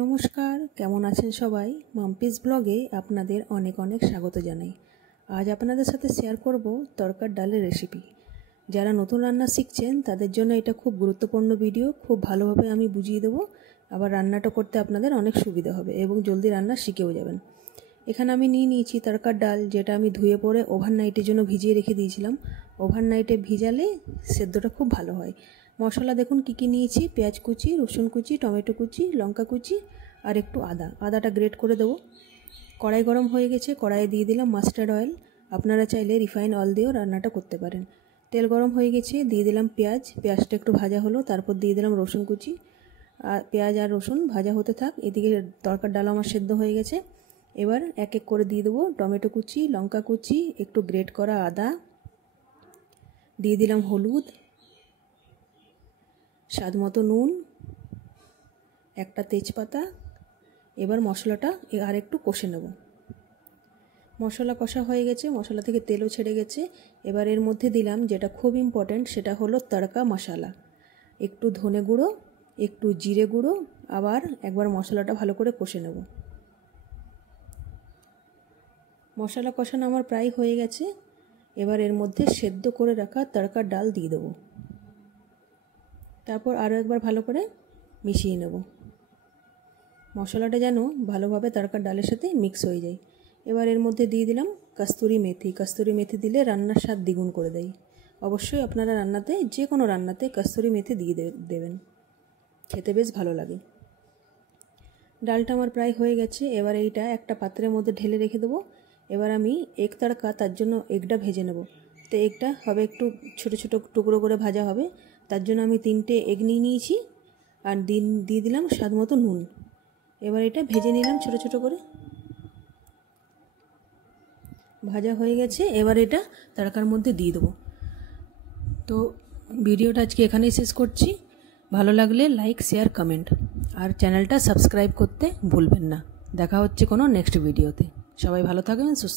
নমস্কার, কেমন আছেন সবাই? মাম্পিস ব্লগে আপনাদের অনেক অনেক স্বাগত জানাই। আজ আপনাদের সাথে শেয়ার করব তরকার ডালের রেসিপি। যারা নতুন রান্না শিখছেন তাদের জন্য এটা খুব গুরুত্বপূর্ণ ভিডিও। খুব ভালোভাবে আমি বুঝিয়ে দেবো, আবার রান্নাটা করতে আপনাদের অনেক সুবিধা হবে এবং জলদি রান্না শিখেও যাবেন। এখানে আমি নিয়েছি তরকার ডাল, যেটা আমি ধুয়ে পরে ওভারনাইটের জন্য ভিজিয়ে রেখে দিয়েছিলাম। ওভারনাইটে ভিজালে সেদ্ধটা খুব ভালো হয়। মশলা দেখুন কী কী নিয়েছি: পেঁয়াজ কুচি, রসুন কুচি, টমেটো কুচি, লঙ্কা কুচি আর একটু আদাটা গ্রেট করে দেবো। কড়াই গরম হয়ে গেছে, কড়াইয়ে দিয়ে দিলাম মাস্টার্ড অয়েল। আপনারা চাইলে রিফাইন অয়েল দিয়েও রান্নাটা করতে পারেন। তেল গরম হয়ে গেছে, দিয়ে দিলাম পেঁয়াজটা একটু ভাজা হলো, তারপর দিয়ে দিলাম রসুন কুচি। আর পেঁয়াজ আর রসুন ভাজা হতে থাক, এদিকে তরকার ডাল আমার সেদ্ধ হয়ে গেছে। এবার এক এক করে দিয়ে দেবো টমেটো কুচি, লঙ্কা কুচি, একটু গ্রেট করা আদা, দিয়ে দিলাম হলুদ, স্বাদ মতো নুন, একটা তেজপাতা। এবার মশলাটা আর একটু কষে নেব। মশলা কষা হয়ে গেছে, মশলা থেকে তেলও ছেড়ে গেছে। এবার এর মধ্যে দিলাম যেটা খুব ইম্পর্ট্যান্ট, সেটা হলো তড়কা মশলা। একটু ধনে গুঁড়ো, একটু জিরে গুঁড়ো, আবার একবার মশলাটা ভালো করে কষে নেব। মশলা কষানো আমার প্রায় হয়ে গেছে। এবার এর মধ্যে সেদ্ধ করে রাখা তড়কার ডাল দিয়ে দেবো। তারপর আরও একবার ভালো করে মিশিয়ে নেব। মশলাটা যেন ভালোভাবে তড়কার ডালের সাথে মিক্স হয়ে যায়। এবার এর মধ্যে দিয়ে দিলাম কস্তুরি মেথি দিলে রান্নার স্বাদ দ্বিগুণ করে দেয়। অবশ্যই আপনারা রান্নাতে, যে কোনো রান্নাতে কস্তুরি মেথি দিয়ে দেবেন, খেতে বেশ ভালো লাগে। ডালটা আমার প্রায় হয়ে গেছে। এবার এইটা একটা পাত্রের মধ্যে ঢেলে রেখে দেবো। এবার আমি এগ তড়কা, তার জন্য এগটা ভেজে নেব। তো এগটা হবে একটু ছোটো ছোটো টুকরো করে ভাজা হবে। তার জন্য আমি 3টে এগ নিয়েছি আর দিয়ে দিলাম স্বাদ মতো নুন। এবার এটা ভেজে নিলাম ছোটো ছোটো করে। ভাজা হয়ে গেছে, এবার এটা তড়কার মধ্যে দিয়ে দেবো। তো ভিডিওটা আজকে এখানেই শেষ করছি। ভালো লাগলে লাইক, শেয়ার, কমেন্ট আর চ্যানেলটা সাবস্ক্রাইব করতে ভুলবেন না। দেখা হচ্ছে কোনো নেক্সট ভিডিওতে। সবাই ভালো থাকবেন, সুস্থ